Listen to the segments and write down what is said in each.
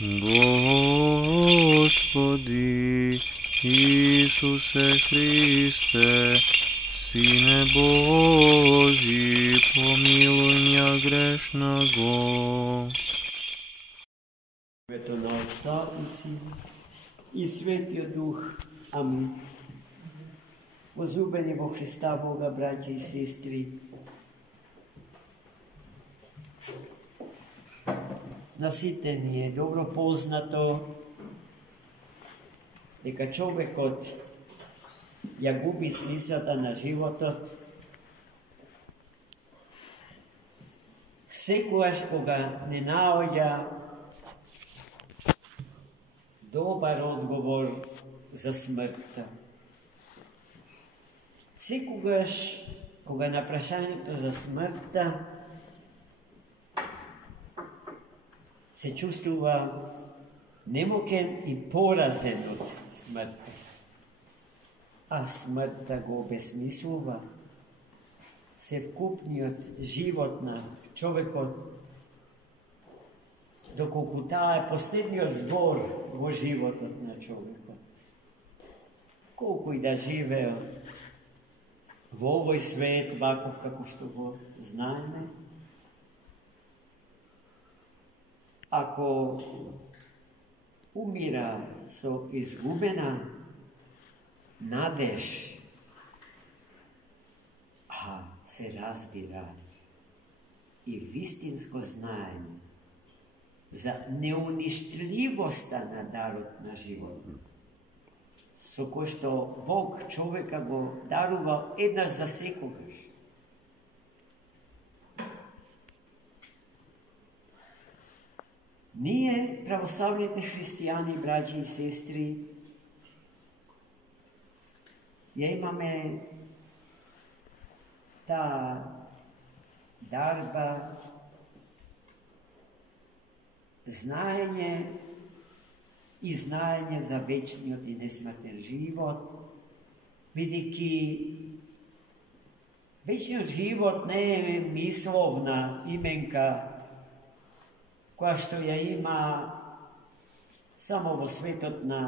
Господи Исусе Христе, Сине Божий, помилуй меня грешного. Ето на Отца и Сина и Светия Дух. Амин. Возлюбени во Христа Бога, братя и сестри, на сите ни е добро познато дека човекот ја губи смислата на животот секогаш кога не наоѓа добар одговор за смртта. Секогаш кога на прашањето за смртта се чувствува немокен и поразен од смртта. А смртта го обесмислува севкупниот живот на човекот, доколку таа е последниот збор во животот на човекот. Колку и да живеел во овој свет, ваков како што го знаеме, ако умира со изгубена надеж, се разбира и вистинско знаење за неуништливоста на дарот на живот, со кој што Бог човека го дарува еднаш за секогаш. Ние, православните христијани, браќи и сестри, ја имаме таа дарба, знаење и знаење за вечниот и несмртен живот, бидејќи вечниот живот не е мисловна именка која што ја има само во светот на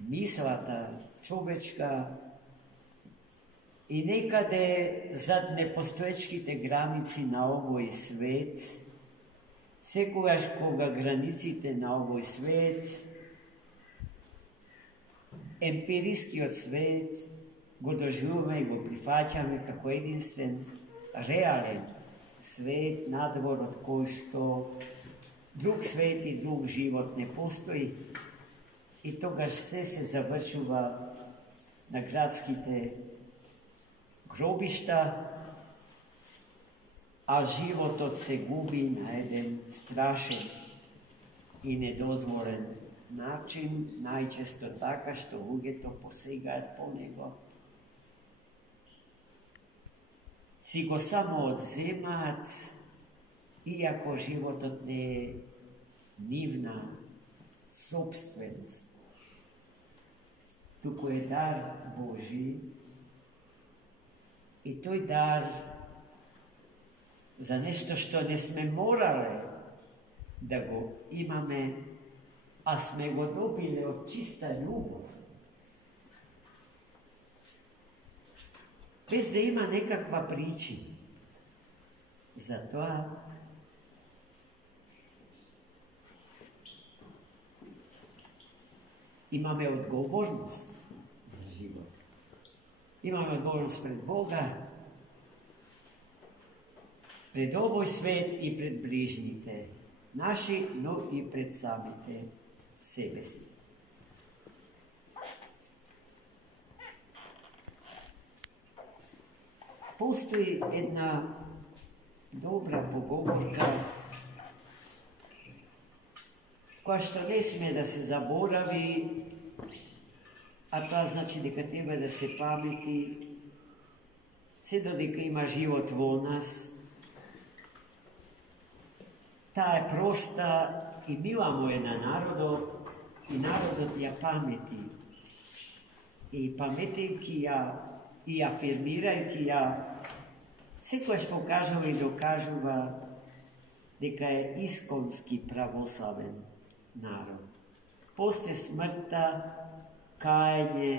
мислата човечка и некаде зад непостоечките граници на овој свет, секогаш кога границите на овој свет, емпирискиот свет, го доживуваме и го прифаќаме како единствен реален свет, надвор од кој што друг свет и друг живот не постои, и тогаш се завршува на градските гробишта, а животот се губи на еден страшен и недозволен начин, најчесто така што луѓето посегаат по него. Си го само одземаат, иако животот не е нивна собственост, туку е дар Божи, и тој дар за нешто што не сме морале да го имаме, а сме го добиле од чиста љубов, без да има некаква причина. Затоа имаме одговорност за живот. Имаме одговорност пред Бога, пред овој свет и пред ближните наши, но и пред самите себе си. Постои една добра поговорка, која што не сме да се заборави, а тоа значи дека треба да се памети се додека има живот во нас. Таа е проста и мила му е на народот, и народот ја памети. И паметејќи ја и афирмирајќи ја, секојаш покажува и докажува дека е исконски православен народ. После смртта кајање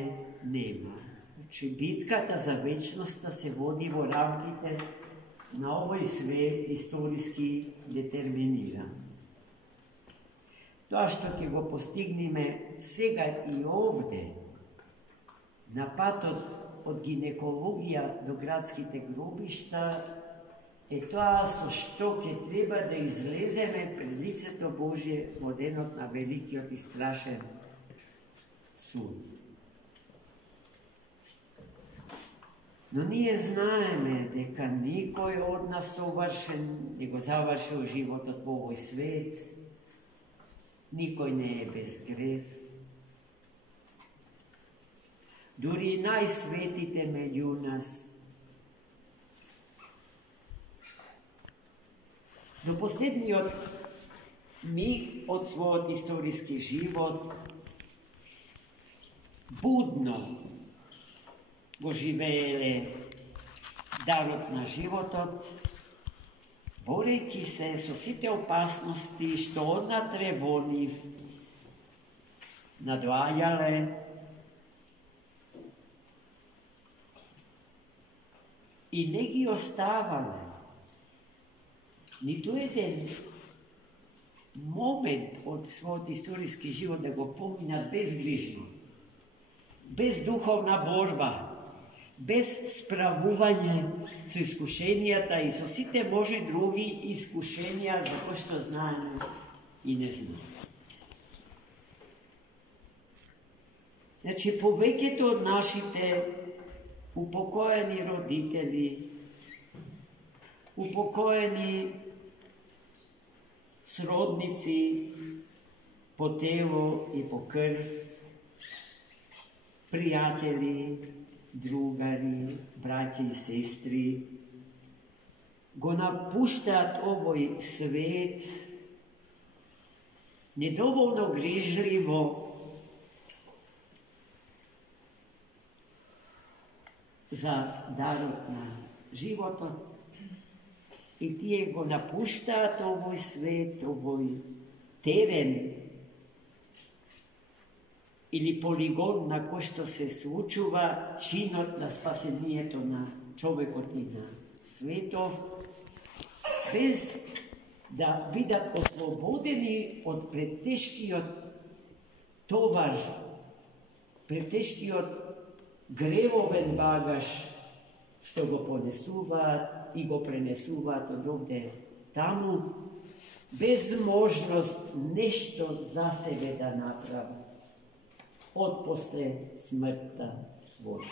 нема. Значи, битката за вечноста се води во рамките на овој свет историски детерминиран. Тоа што ќе го постигнеме сега и овде, на патот од гинекологија до градските гробишта, е тоа со што ќе треба да излеземе пред лицето Божие во денот на великиот и страшен суд. Но ние знаеме дека никој од нас совршен не го завршил животот во овој свет, никој не е без грев. Дури најсветите меѓу нас. До последниот миг од својот историски живот будно го живееле дарот на животот, борејќи се со сите опасности што однатре во нив надоаѓале, и не ги оставале ниту еден момент од својот историски живот да го поминат безгрижно, без духовна борба, без справување со искушенијата и со сите можни други искушенија за кои што знаеме и не знаеме. Значи, повеќето од нашите упокоени родители, упокоени сродници по тело и по крв, пријатели, другари, браќа и сестри, го напуштаат овој свет недоволно грижливо за дарот на животот, и тие го напуштаат овој свет, овој терен или полигон на кој што се случува чинот на спасението на човекот и на светот, без да бидат ослободени од претешкиот товар, претешкиот гревовен багаж што го понесуваат и го пренесуваат од овде таму, без можност нешто за себе да направат од после смртта своја.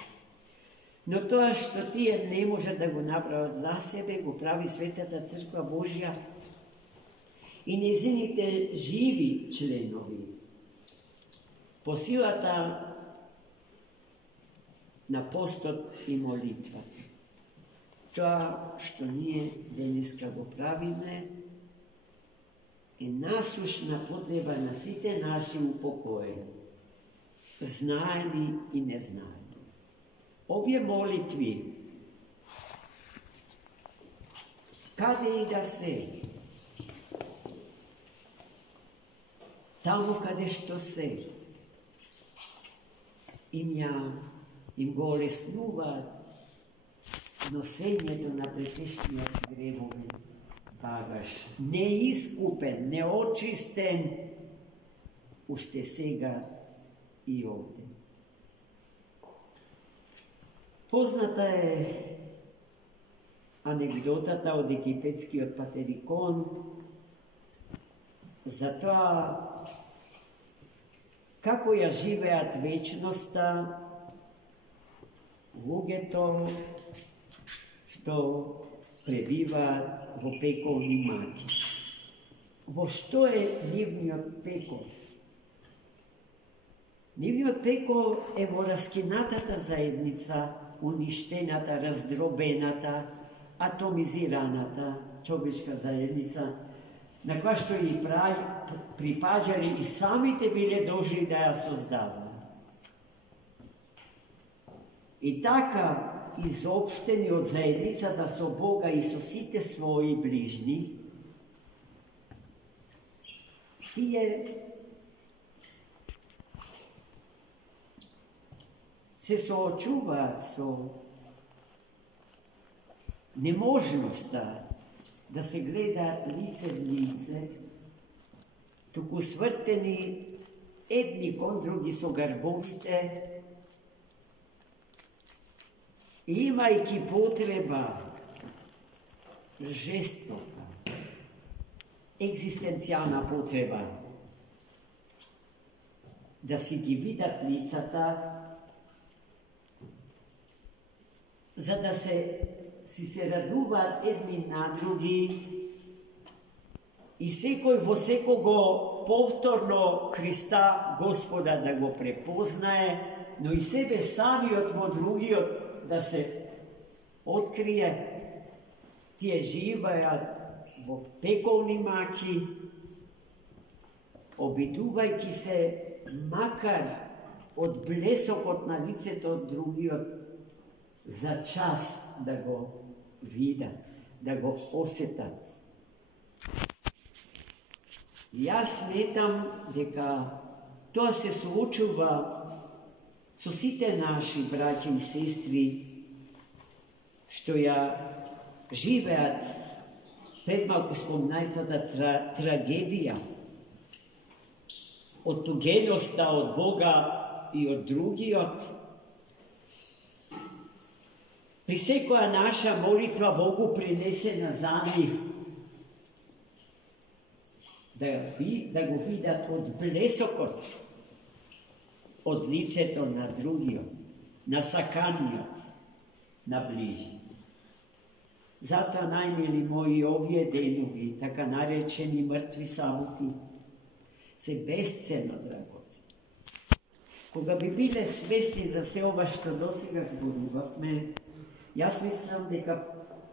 Но тоа што тие не можат да го направат за себе, го прави Светата Црква Божја и нејзините живи членови по силата на постот и молитвата. Тоа што ние денеска го правиме е насушна потреба на сите наши упокоени, знаени и незнаени. Овие молитви, каде и да се, таму каде што се, им го олеснуваат носењето на претешкиот гревовен багаж, неискупен, неочистен, уште сега и овде. Позната е анегдотата од египетскиот патерикон за тоа како ја живеат вечноста луѓето што пребиваат во пеколни маки. Во што е нивниот пекол? Нивниот пекол е во раскинатата заедница, уништената, раздробената, атомизираната човечка заедница, на која што и припаѓале и самите биле должни да ја создаваат. И така, из општени од заедницата со Бога и со сите своји ближни, Tije se soočuvati so nemožnosta, da se gleda lice v lice, tako svrteni, edni kon drugi so garbovite, imajki potreba žestoka, egzistencijalna potreba, da si ti vidat licata, za da si se raduvat jedni na drugi i sekoj vo sekogo povtorno Krista Gospoda da go prepoznaje, no i sebe sami od drugi da se otkrije, tije živaja vo pekovni maki, obiduvajki se makar od blesokot na lice to drugi za čas da go vidat, da go osjetat. Ja smetam, deka to se soočuva so vsi te naši braći in sestri, što ja živeat pred malko spomnajta da tragedija otugenosti od Boga i od drugih, prisekoja naša molitva Bogu prinese na zadnjih, da go vidat od blesokot, od liceto na drugio, na sakanjot, na bližnji. Zato, najmili moji, ovje denovi, taka narečeni mrtvi samuti, se bezceno dragoci. Koga bi bile svesni za sve ova što dosega zboruvatme, ja mislim, deka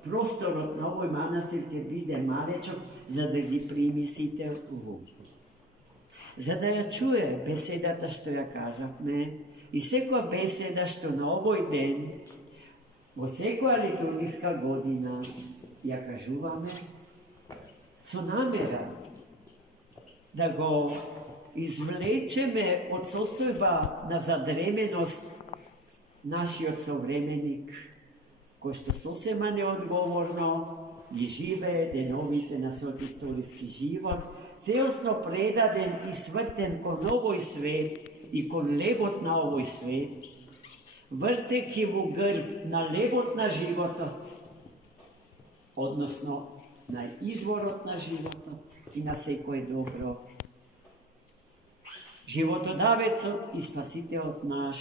prostor od na ovoj manastirke bide malečok, za da gi primisite u ruku. Za da ja čuje besedata što ja kažavme i sekoja beseda što na ovoj den, vo sekoja liturgijska godina, ja kažuvame, so namera da go izvlečeme od sostojba na zadremenost naši odsovremenik, ko što sosema neodgovorno i žive denovice na svoj istorijski život, celosno predaden i svrten ko novoj svet i ko lebot na ovoj svet, vrte ki mu grb na lebot na životot, odnosno na izvorot na životot i na seko je dobro. Životodavec i spasitelj naš,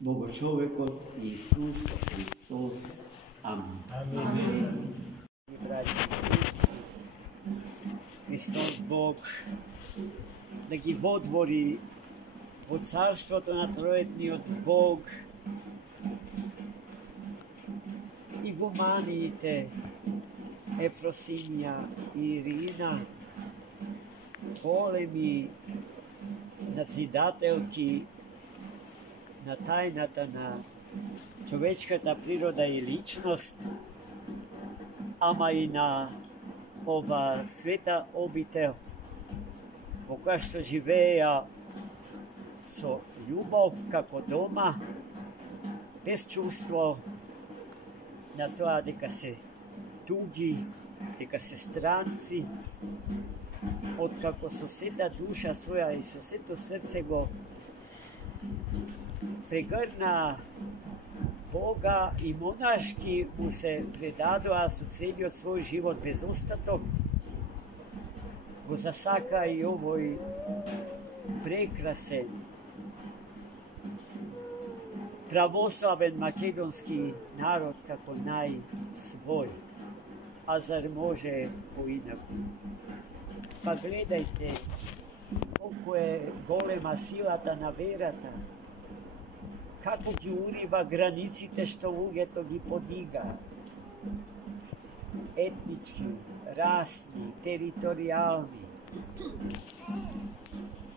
Bogočovekov Isus Hristos. Amen. Amen. Braći i sestri, Hristos Bog, da gi vodvori od carstvoto na trojetni od Bog i gumanijte Efrosinja i Irina, golemi nadzidatelki na tajната на човечката природа и личност, ама и на ова света обител, во која што живееја со љубов како дома, без чувство на тоа дека се туги, дека се странци, откако со сета душа своја и со сето срце го прегрна Бога и монашки му се предадоа со целиот свој живот без остаток, го засака и овој прекрасен, православен македонски народ како најсвој. А зар може поинаку? Па гледајте колку е голема силата на верата, како ги урива границите што луѓето ги подига. Етнички, расни, територијални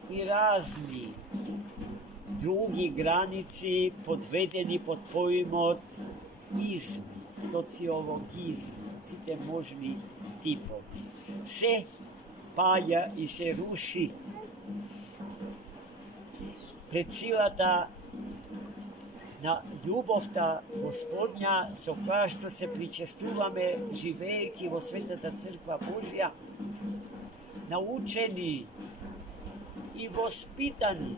и разни други граници подведени под поимот изм, социологизм, сите можни типови. Се паја и се руши пред силата на љубовта Господња со која што се причестуваме живеејќи во Светата Црква Божја, научени и воспитани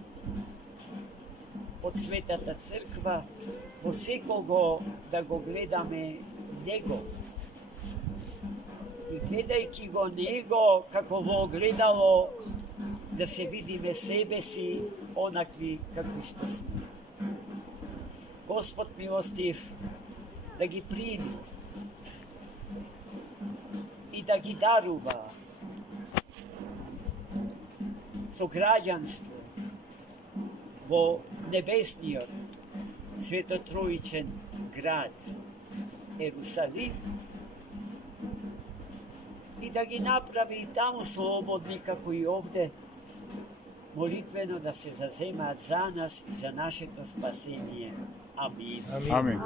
од Светата Црква, посекого да го гледаме Него. И гледајќи го Него како во огледало, да се видиме себе си онакви какви што сме. Господ милостив да ги прими и да ги дарува со граѓанство во небесниот светотроичен град Ерусалим и да ги направи и таму слободни како и овде, молитвено да се заземаат за нас и за нашето спасение. Амин. Амин.